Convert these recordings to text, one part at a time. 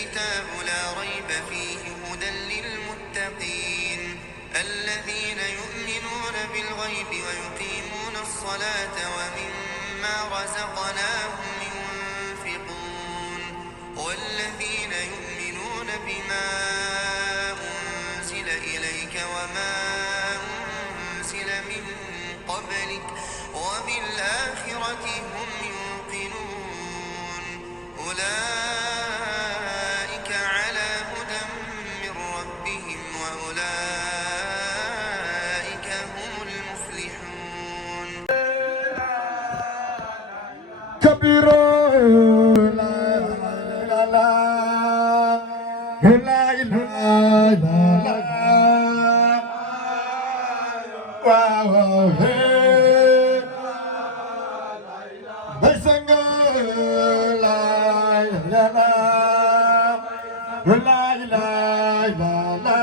الكتاب لا ريب فيه هدى للمتقين الذين يؤمنون بالغيب ويقيمون الصلاة ومما رزقناهم ينفقون والذين يؤمنون بما أنزل إليك وما أنزل من قبلك وبالآخرة هم يوقنون أولئك على هدى من ربهم وأولئك هم المفلحون كبيرا لا لا لا لا لا لا واو بسنغ لا لا لا لا لا لا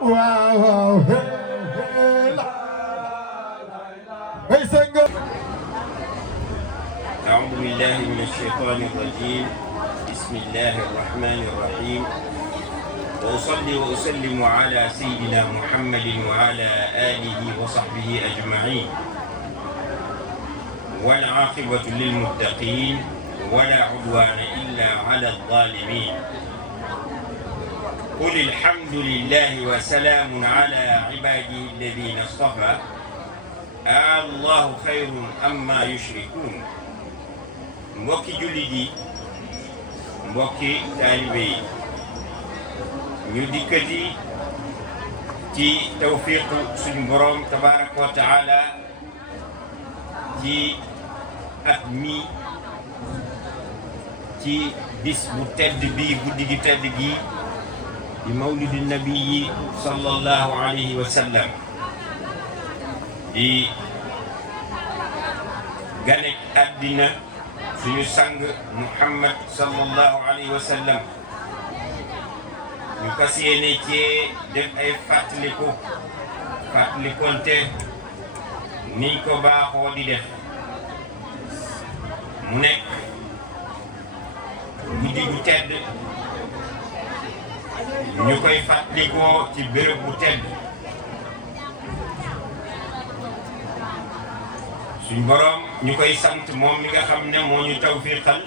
واو بسنغ أعوذ بالله من الشيطان الرجيم بسم الله الرحمن الرحيم وأصلي وأسلم على سيدنا محمد وعلى آله وصحبه أجمعين والعاقبة للمتقين ولا عدوان إلا على الظالمين قل الحمد لله وسلام على عباده الذين اصطفى الله خير أما يشركون mbokki jullit yi mbokki taalibe yi ñu dikkati ci tawfiiqu suñu boroom tabaaraka wa taala ci at mi ci bis bu tedd bi guddi gi tedd gi di mawlidi nabii sallallahu alayhi wa sallam di ganek àddina suñu sang Muhammad sallallahu alayhi wa sallam ñu fas yéene cee def ay fàttalikonte niñ ko baaxoo di def mu nekk guddi gu tedd ñu koy fàttalikoo ci béréb bu tedd suñ boroom ñu koy sant moom mi nga xam ne moo ñu tawfiqal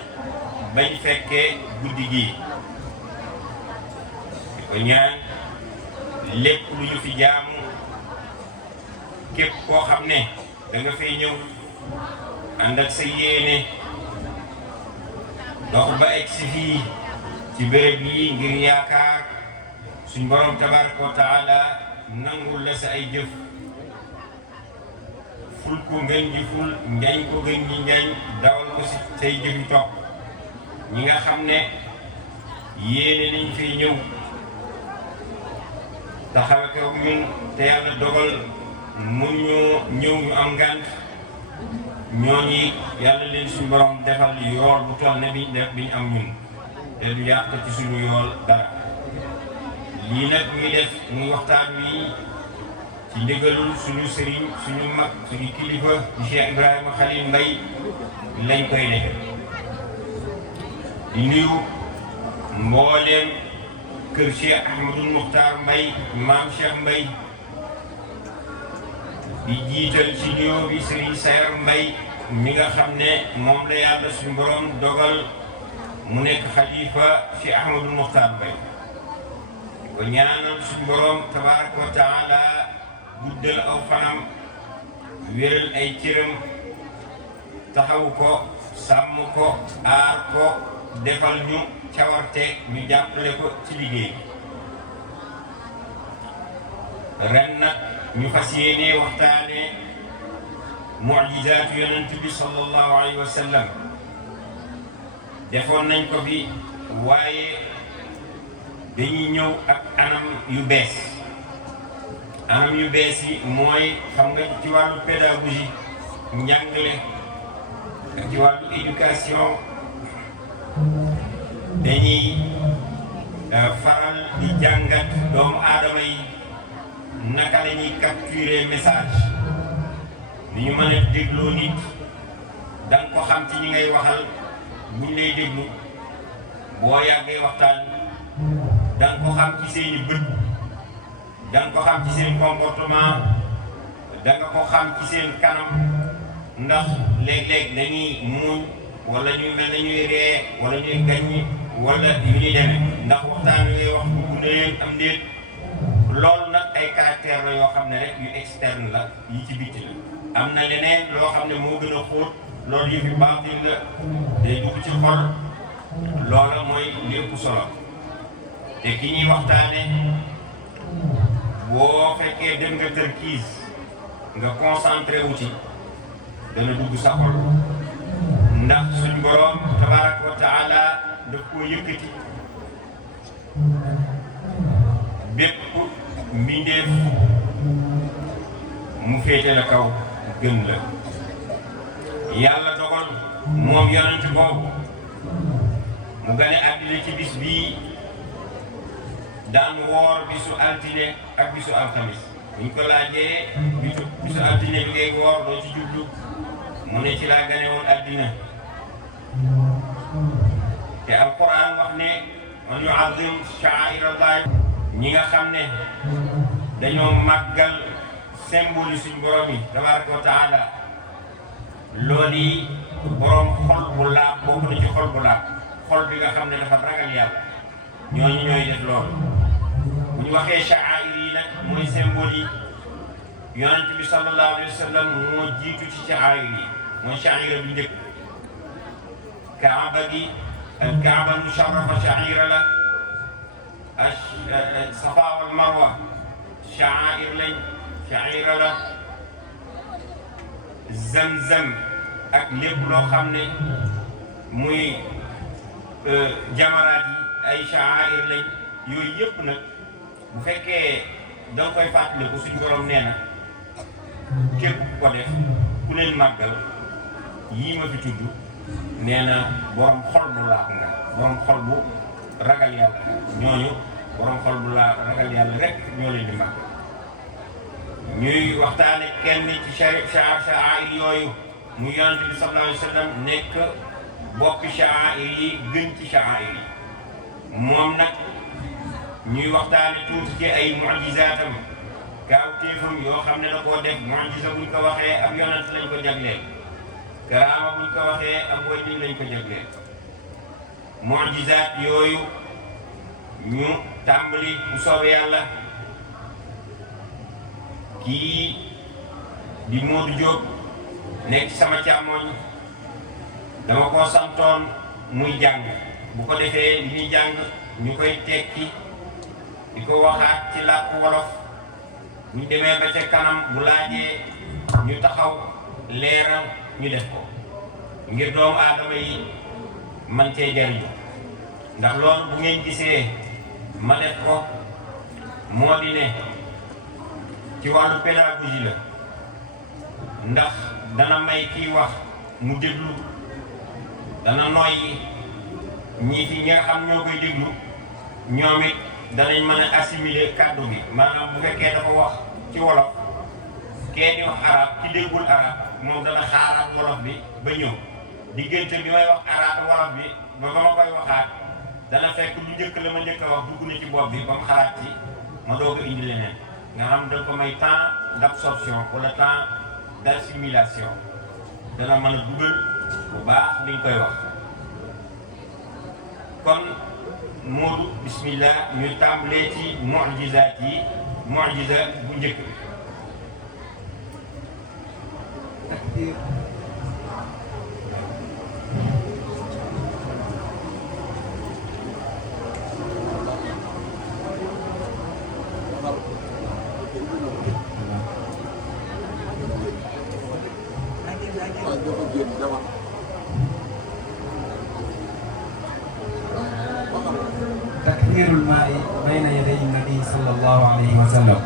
bañ fekkee guddi gii di ko ñaan lépp lu ñu fi jaamu képp koo xam ne da nga fay ñëw ànd ak sa yéene dox ba egg si fii ci béréb yi ngir yaakaar suñ boroom tabaraka wa taala nangul la sa ay jëf ful ko ngeen ji ful njañ ko ngeen ji njañ dawal ko si say jëfi topp ñi nga xam ne yéene nañ fay ñëw taxawe ko ñun te yàlla dogal mun ñoo ñëw ñu am ngànt ñooñi yàlla leen suñu borom defal yool bu toll ne biñ def biñ am ñun te du yàq ci suñu yool dara lii nag muy def muy waxtaan wi ci ndigalul suñu sëriñ suñu mag suñu kilifa Cheikh Ibrahima Khalil Mbaye lañ koy nekk di nuyu mbooleem kër Cheikh Ahmadul Muxtaar Mbaye maam Cheikh Mbaye di jiital ci nuyoo bi sëriñ Sayar Mbaye mi nga xam ne moom la yàlla suñu borom dogal mu nekk xalifa Cheikh Ahmadul Muxtaar Mbaye ko ñaanal suñu borom tabaraka wa taala guddal aw fanam wéral ay cëram taxaw ko sàmm ko aar ko defal ñu cawarte ñu jàppale ko ci liggéey ren nag ñu fas yéene waxtaane mu'jizaatu yonent bi sallallahu alayhi wa sallam defoon nañ ko fi waaye dañuy ñëw ak anam yu bees yi mooy xam nga ci wàllu pédagogie njàngale ak ci wàllu éducation dañuy faral di jàngat doomu aadama yi naka la ñuy capturer message ni ñu mën a dégloo nit da nga ko xam ci ñi ngay waxal buñ lay déglu boo yàggee waxtaan danga ko xam ci seeni bët danga ko xam ci seen comportement danga ko xam ci seen kanam ndax léeg-léeg dañuy muuñ wala ñu mel ne ñuy ree wala ñuy gaññi wala yu ñuy demee ndax waxtaan wi wax bu guddee am déet loolu nag ay caractère la yoo xam ne rek yu externe la yi ci bitti la am na leneen loo xam ne moo gën a xóot loolu yëfi baatin la day dugg ci xol loola mooy lépp solo te ki ñuy waxtaane boo fekkee dem nga tërkiis nga concentré wu ci dana dugg sa xol ndax suñ borom tabaraka wa taala daf koo yëkkati bépp mbindeef mu féete la kaw gën la yàlla dogal moom yonent boobu mu gane àddina ci bis bii daan woor bisu altine ak bisu alxamis buñ ko laajee bisu altine bi ngay woor doo ci jublu mu ne ci laa gane woon àddina te alquran wax ne man yuazim sha'airallah ñi nga xam ne dañoo màggal symbole suñ borom yi tabaraka wa taala loolu yi borom xol bu laab bokk na ci xol bu laab xol bi nga xam ne dafa ragal yàlla ñooñu ñooy def loolu bu ñu waxee sha'air yi nag mooy symbole yi yonent bi sallallahu alayhi wa sallam moo jiitu ci sha'air yi mooy sha'ira bi njëkk kaaba gi al kaaba musharrafa sha'ira la safa wal marwa sha'air lañ sha'ira la zamzam ak lépp loo xam ne muy jamaraat yi ay sha'air lañ yooyu yëpp nag bu fekkee danga koy fàttaliku suñu borom nee na képp ku ko def ku leen màggal yii ma fi tudd nee na borom xol bu laab nga borom xol bu ragal yàlla ñooñu borom xol bu ragal yàlla rek ñoo leen di màggal ñuy waxtaane kenn ci sha'air yooyu mu yonent bi sallallahu alayhi wa sallam nekk bokki sha'air yi gën ci sha'air yi moom nag ñuy waxtaane tuuti ci ay mu'jizaatam kaawteefam yoo xam ne da koo def mu'jiza buñ ko waxee ab yonent lañ ko jagleel karaama buñ ko waxee ab wali lañ ko jagleel mu'jizaat yooyu ñu tàmbali bu soobee yàlla kii di Modou Diop nekk sama càmmoñ dama koo santoon muy jàng bu ko defee li ñuy jàng ñu koy tekki di ko waxaat ci làkku wolof buñ demee ba ca kanam bu laajee ñu taxaw leeral ñu def ko ngir doomu aadama yi man cee jariñu ndax loolu bu ngeen gisee ma def ko moo di ne ci wàllu pédagogie la ndax dana may kiy wax mu déglu dana noyyi ñi nga xam ñoo koy déglu ñoom it danañ mën a assimiler kàddu gi maanaam bu fekkee dafa wax ci wolof kee di wax arab ci déggul arab moom dana xaaraat wolof bi ba ñëw diggante bi may wax arab wolof bi ba ma koy waxaat dana fekk lu njëkk la ma njëkk a wax dugg na ci bopp bi ba mu xalaat ci ma doog a indi leneen nga xam da ko may temps d'absorption wala temps d'assimilation dana mën a dugal bu baax liñ koy wax kon Modou bismillah ñu tàmbalee ci mu'jizaat yi mu'jiza bu njëkk takbirul maa'i bayna yaday nabi sallallahu alayhi wa sallam.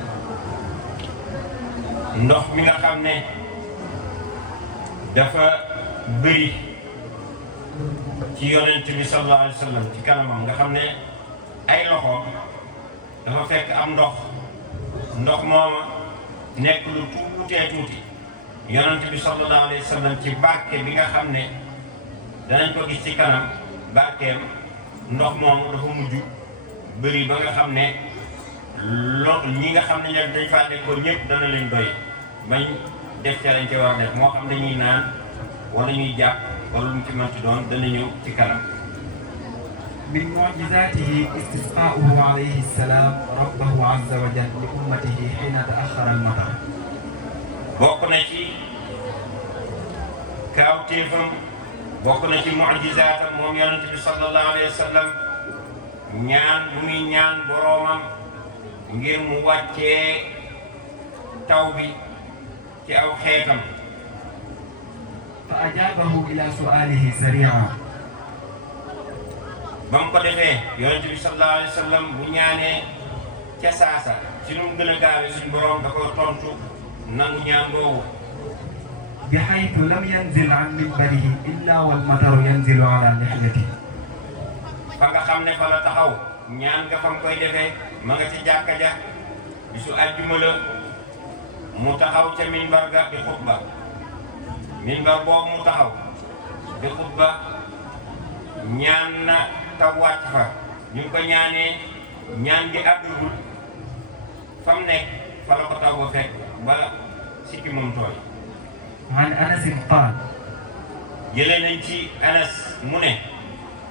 ndox mi nga xam ne dafa bëri ci yonent bi sallallahu alayhi wa sallam ci kanamam nga xam ne ay loxo dafa fekk am ndox mooma nekk lu tuutee tuuti yonent bi sallallahu alayhi wa sallam ci barke bi nga xam ne danañ ko gis ci kanam barkeem ndox moomu dafa mujj bëri ba nga xam ne ñi nga xam ne ñoom dañ faa nekkoon ñëpp dana leen doy bañ def ca lañ ca war a def moo xam dañuy naan wala ñuy jàpp wala lu mu ci mënti doon dana ñëw ci kanam. من معجزاته استسقاؤه عليه السلام ربه عز وجل لأمته حين تأخر المطر. bokk na ci kaawteefam bokk na ci mucjizaatam moom yonent bi sallallahu alayhi wa sallam ñaan bu muy ñaan boroomam ngir mu wàccee taw bi ci aw xeetam. fa ajaabahu ila su'aalihi sarii'an. ba mu ko defee yonent bi sallallahu alayhi wa sallam bu ñaanee ca saasa ci nu mu gën a gaawee suñ boroom da ko tontu nangu ñaan boobu. بحيث لم ينزل عن منبره إلا والمطر ينزل على لحيته. fa nga xam ne fa la taxaw ñaan nga fa mu koy defee ma nga ci jàkka ja bisu àjjuma la mu taxaw ca minbar ga di xutba minbar boobu mu taxaw di xutba ñaan na taw wàcc fa ñu ko ñaanee ñaan gi àggagul fa mu nekk fa la ko taw ba fekk ba sikki moom tooy. عن أنس قال jëlee nañ ci Anas mu ne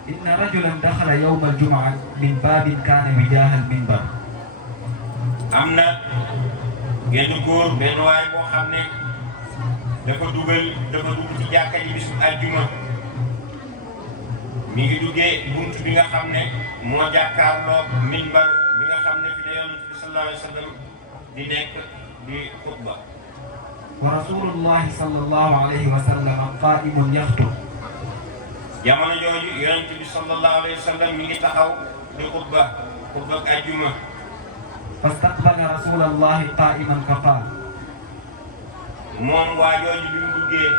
إن رجلا دخل يوم الجمعة من باب كان وجاه المنبر. am na genn góor benn waay boo xam ne dafa dugg ci jàkka ji bisu àjjuma mi ngi duggee bunt bi nga xam ne moo jàkkaarloo minbar bi nga xam ne fi la yonent bi sallallahu alayhi wa sallam di nekk di xutba. ورسول الله صلى الله عليه وسلم قائم يخطب. jamono jooju yonent bi sallallahu alayhi wa sallam mi ngi taxaw di xutba ak àjjuma. فاستقبل رسول الله قائما فقال. moom waa jooju bi mu duggee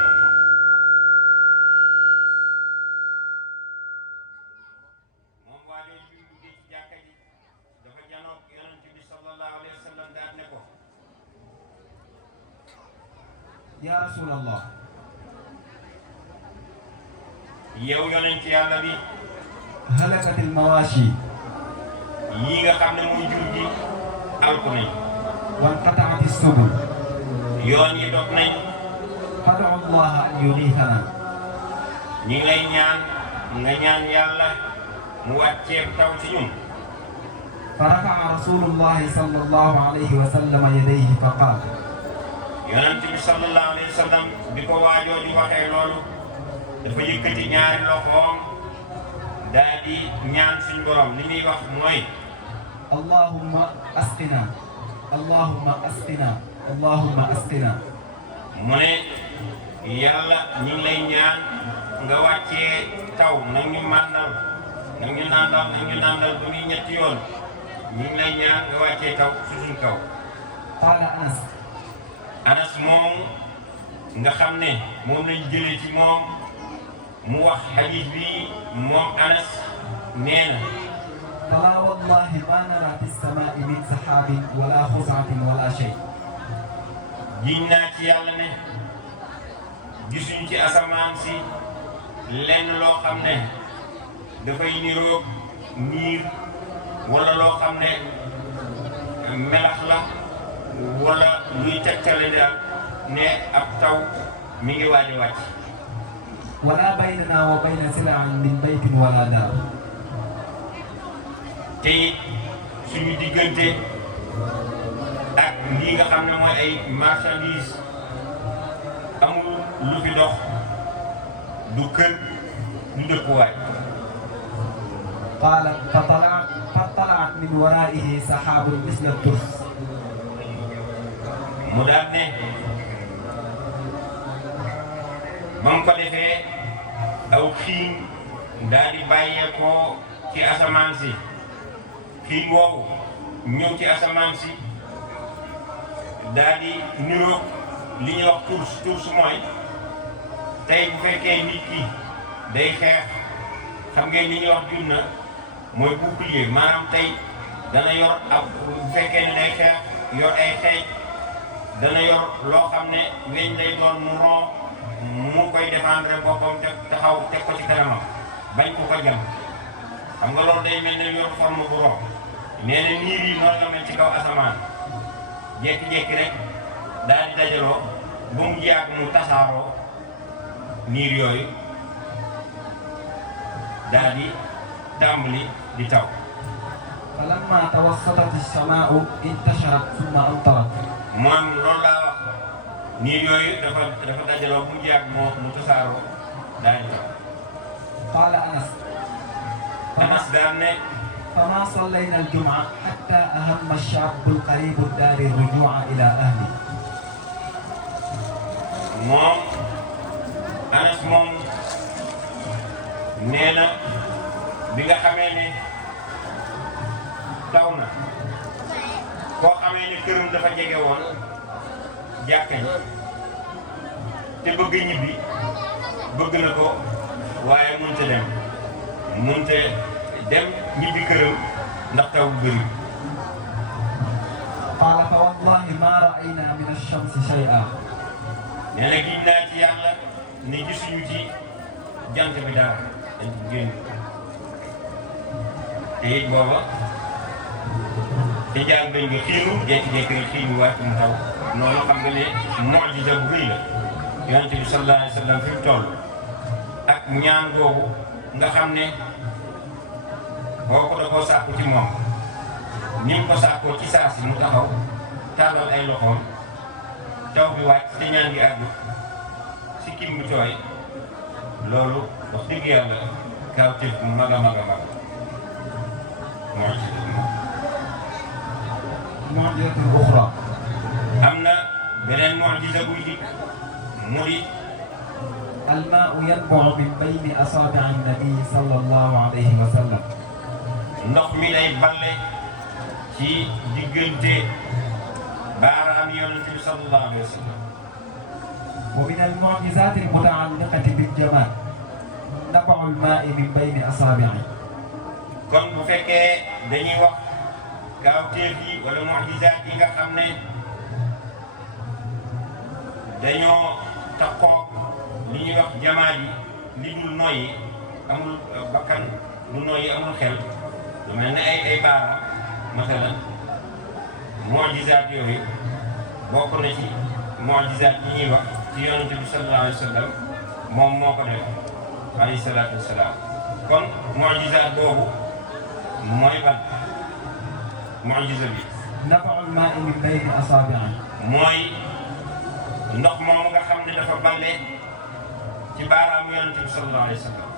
ci jàkka ji dafa janoog yonent bi sallallahu alayhi wa sallam daal ne ko يا رسول الله. yow yonent yàlla bi هلكت المواشي. yii nga xam ne mooy jur gi alku nañ وانقطعت السبل. yoon yi dog nañ. فادعوا الله أن يغيثنا. ñi ngi lay ñaan nga ñaan yàlla mu wàccee taw ci ñun. فرفع رسول الله صلى الله عليه وسلم يديه فقال. yonent bi sallallahu alayhi wa sallam bi ko waajoo di waxee loolu dafa yëkkati ñaari loxoom daal di ñaan suñ borom li muy wax mooy اللهم أسقنا اللهم أسقنا اللهم أسقنا. mu ne yàlla ñi ngi lay ñaan nga wàccee taw nag ñu màndal nag ñu nàndal ba muy ñetti yoon ñi ngi lay ñaan nga wàccee taw su suñ kaw. قال أنس. Anas moom nga xam ne moom lañ jëlee ci moom mu wax xadiis bi moom Anas nee na فلا والله ما نرى في السماء من سحاب ولا خزعة ولا شيء. giñ naa ci yàlla ne gisuñ ci asamaan si lenn loo xam ne dafay niroog niir wala loo xam ne melax la wala luy tegtale daal ne ab taw mi ngi waaj a wàcc. ولا بيننا وبين سلع من بيت ولا دار. te it suñu diggante ak lii nga xam ne mooy ay marchandise amul lu fi dox du kër du dëkkuwaay. قال فطلعت من ورائه سحاب مثل الترس. mu daal ne ba mu ko defee aw xiin daal di bàyyeekoo ci asamaan si xiin woowu ñëw ci asamaan si daal di niroog li ñuy wax turs mooy tey bu fekkee nit ki day xeex xam ngeen li ñuy wax junna mooy bouclier maanaam tey dana yor ab bu fekkee ne day xeex yor ay xeej dana yor loo xam ne weñ lay doon mu ron mu koy défendre boppam taxaw teg ko ci kanamam bañ ko ko jam xam nga loolu day mel ne yor forme bu rob nee na niir yi noonu la mel ci kaw asamaan jékki-jékki rek daal di dajaloo ba mu yàgg mu tasaaroo niir yooyu daal di tàmbali di taw. فلما توسطت السماء انتشرت ثم أمطرت. moom loolu laa wax niir yooyu dafa dajaloo bu mu yàgg mu tasaaroo daal di taw. قال أنس. Anas daan ne. فما صلينا الجمعة حتى أهم الشاب القريب الدار الرجوع إلى أهله. moom Anas moom nee na bi nga xamee ne taw na koo xamee ne këram dafa jege woon jàkka ji te bëgg ñibbi bëgg na ko waaye mënta dem ñibbi këram ndax taw bu bëri. قال فوالله ما رأينا من الشمس شيئا. nee na giñ naa ci yàlla ne gisuñu ci jant bi dara dañ ko génn te it booba te jàng bañ nga xiinu jékki-jékki rek xiinu wàcc mu taw noonu xam nga ne mu'jiza bu rëy la yonente bi sallallahu alayhi wa sallam fi mu toll ak ñaan googu nga xam ne kooku da koo sàkku ci moom ni mu ko sàkkoo ci saa si mu taxaw tàllal ay loxoom taw bi wàcc te ñaan gi àgg si kim bu tooy loolu wax dëgg yàlla kawteef bu mag a mag a mag mu'jizatul uxra. am na beneen mu'jiza buy dikk mu di الماء ينبع من بين أصابع النبي صلى الله عليه وسلم. ndox mi day balle ci diggante baaraam yonent bi sallallahu alayhi wa sallam. ومن المعجزات المتعلقة بالجمال نبع الماء من بين أصابعه. kon bu fekkee dañuy wax kawteef yi wala mu'jizaat yi nga xam ne dañoo takkoo li ñuy wax jamaal yi li dul noyyi amul bakkan lu noyyi amul xel lu mel ne ay baaraam masalan mu'jizaat yooyu bokk na ci mu'jizaat yi ñuy wax ci yonent bi sallallahu alayhi wa sallam moom moo ko def alayhi salaatu wa salaam kon mu'jizaat boobu mooy ban mu'jiza bi. نبع الماء من بين أصابعه. mooy ndox moom nga xam ne dafa balle ci baaraamu yonent bi sallallahu alayhi wa sallam.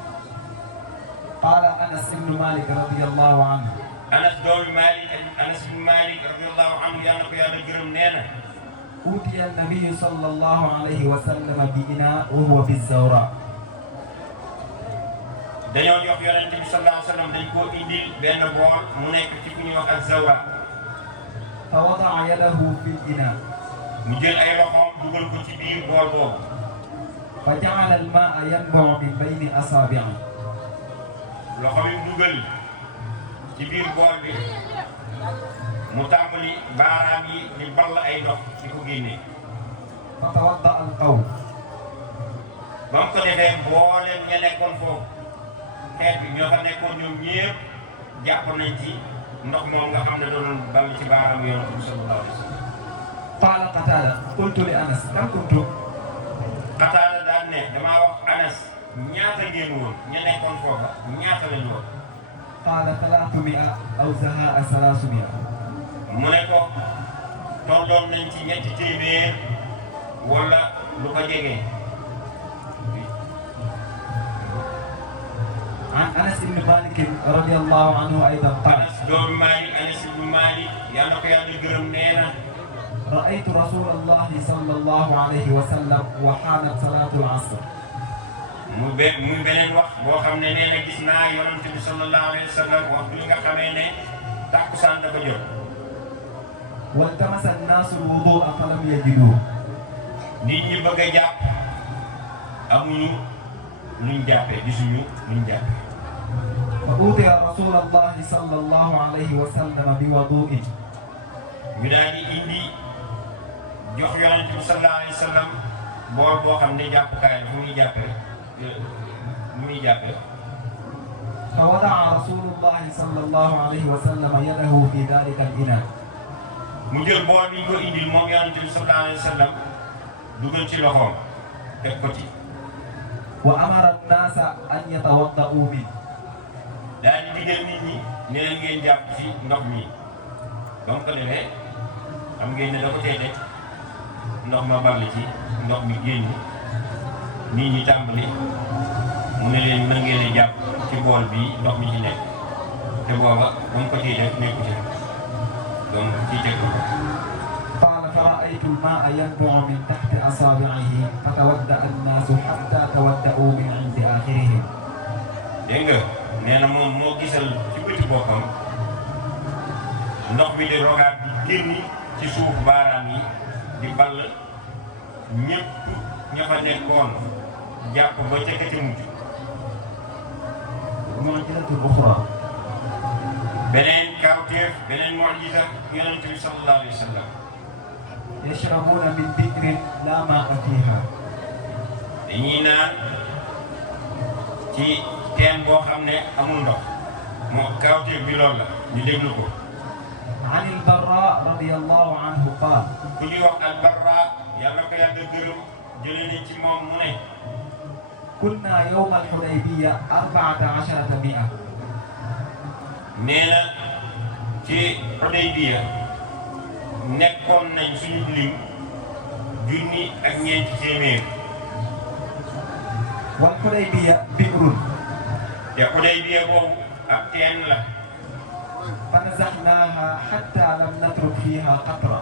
قال أنس بن مالك رضي الله عنه. Anas doomi Malik Anas bin Malik radiyallahu anhu yàlla ko yàlla gërëm nee na. أوتي النبي صلى الله عليه وسلم بإناء وهو بالزوراء. dañoo jox yonent bi sallallahu alayhi wa sallam dañ koo indil benn bool mu nekk ci fu ñuy wax az-zawra. فوضع يده في الإناء. mu jël ay loxoom dugal ko ci biir bool boobu. فجعل الماء ينبع من بين أصابعه. loxo bi dugal ci biir bool bi mu tàmbali baaraam yi di ball ay ndox di ko génnee. فتوضأ القوم. ba mu ko defee mbooleem ña nekkoon foofu xeet bi ñoo fa nekkoon ñoom ñëpp jàpp nañ ci ndox moom nga xam ne doon ball ci baaraam yonent bi sallallahu alayhi wa sallam. قال قتادة قلت لأنس كم كنتم؟ Qataada daan ne damaa wax Anas ñaata ngeen woon ña nekkoon foofa ñaata lañ woon. قال 300 أو زهاء 300. mu ne ko tolloon nañ ci ñetti téeméer wala lu ko jege. عن أنس بن مالك رضي الله عنه أيضا قال Anas doomu Maalik Anas ibnu Maalik yàlla ko yàlla gërëm nee na. رأيت رسول الله صلى الله عليه وسلم وحانت صلاة العصر. muy beneen wax boo xam ne nee na gis naa yonent bi sallallahu alayhi wa sallam wax bi nga xamee ne takkusaan dafa jot. والتمس الناس الوضوء فلم يجدوه. nit ñi bëgg a jàpp amuñu luñ jàppee gisuñu luñ jàppee. فأوتي رسول الله صلى الله عليه وسلم بوضوء. ñu daal di indi jox yonent bi sallallahu alayhi wa sallam bool boo xam ne jàppukaay la fu muy jàppee fa wadaa rasulullahi sallallahu alayhi wa sallam yadahu fi dalika al-inaa mu jël bool bi ñu ko indil moom yonent bi sallallahu alayhi wa sallam dugal ci loxoom teg ko ci wa amara an-naasa an yatawadda'u min daal di digal nit ñi ne leen ngeen jàpp ci ndox mi donc defee xam ngeen ne da ko tey teg ndox ma ball ci ndox mi génn nit ñi tàmbali mu ne leen mën ngeen a jàpp ci bool bi ndox mi ci nekk te booba ba mu ko ciy def nekku ci donc ciy teg ko qaala fa ra'aytu al-maa'a yanbu'u min tahti asaabi'ihi fatawadda'a an-naasu hattaa tawadda'u min 'indi aaxirihim. dégg nga nee na moom moo gisal ci bëti boppam ndox bi di rogaat di génn ci suuf baaraam yi di ball ñëpp ña fa nekkoon jàpp ba ca ka ca mujj. mu'jizatul uxraa. beneen kawteef beneen mu'jiza yonent bi sallallahu alayhi wa sallam. yashrabuuna min bi'rin laa maa'a fiihaa. dañuy naan ci teen boo xam ne amul ndox moo kawteef bi loolu la ñu déglu ko. an al-Barraa radiyallaahu anhu qaala. ku ñuy wax al-Barraa yàlla ko yàlla gërëm jëlee nañ ci moom mu ne. kunnaa yawma al-Hudaybiyya 14 mi'a. nee na ci Hudaybiya nekkoon nañ suñu lim junni ak ñeenti téeméer. wal Hudaybiyya bi'run. te Hudaybiya boobu ab teen la. fa nazahnaahaa hattaa lam natruk fiihaa qatra.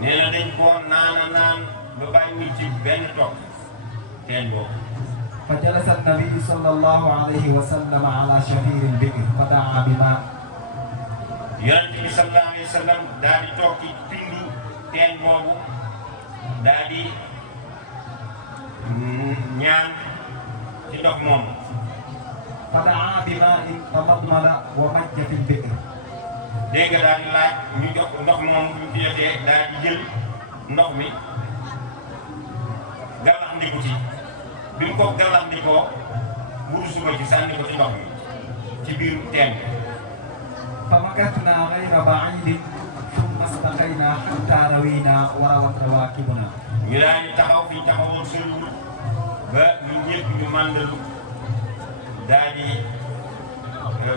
nee na dañ koo naan ba bàyyi ci benn toog teen boobu. fa jalasa an-nabiyyu sallallahu alayhi wa sallam ala shafiiri al-bi'r fa da'aa bimaa. yonent bi sallallahu alayhi wa sallam daal di toog ci pindu teen boobu daal di ñaan ci ndox moomu. fa da'aa bimaa'in tamadmada wa majja fi al-bi'r. dégg nga daal di laaj ñu jox ndox moomu bu ñu fi jotee daal di jël ndox mi gàllaxndiku ci bi mu ko gàllaxndikoo wurusu ko ci sànni ko ci ndox mi ci biir teen bi. fa makathnaa ghayra ba'iidin thumma istaqaynaa hattaa rawiinaa wa rawat rawaakibunaa. ñu daal di taxaw fi ñu taxawoon soriwul ba ñun ñëpp ñu màndalu daal di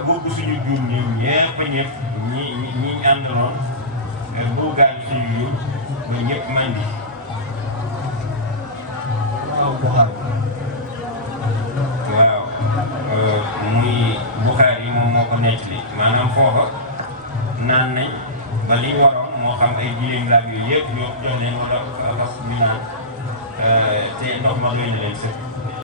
bëgg suñu juum ñun ñëpp ñi àndaloon bëggaale suñu juum ba ñëpp mandi. waaw Buxaari. waaw muy Buxaari moom moo ko nettali maanaam foofa naan nañ ba li ñu waroon moo xam ay jileem laag yooyu yëpp ñoo jox leen wala fas ñu naan te ndox ma doy na leen sëkk.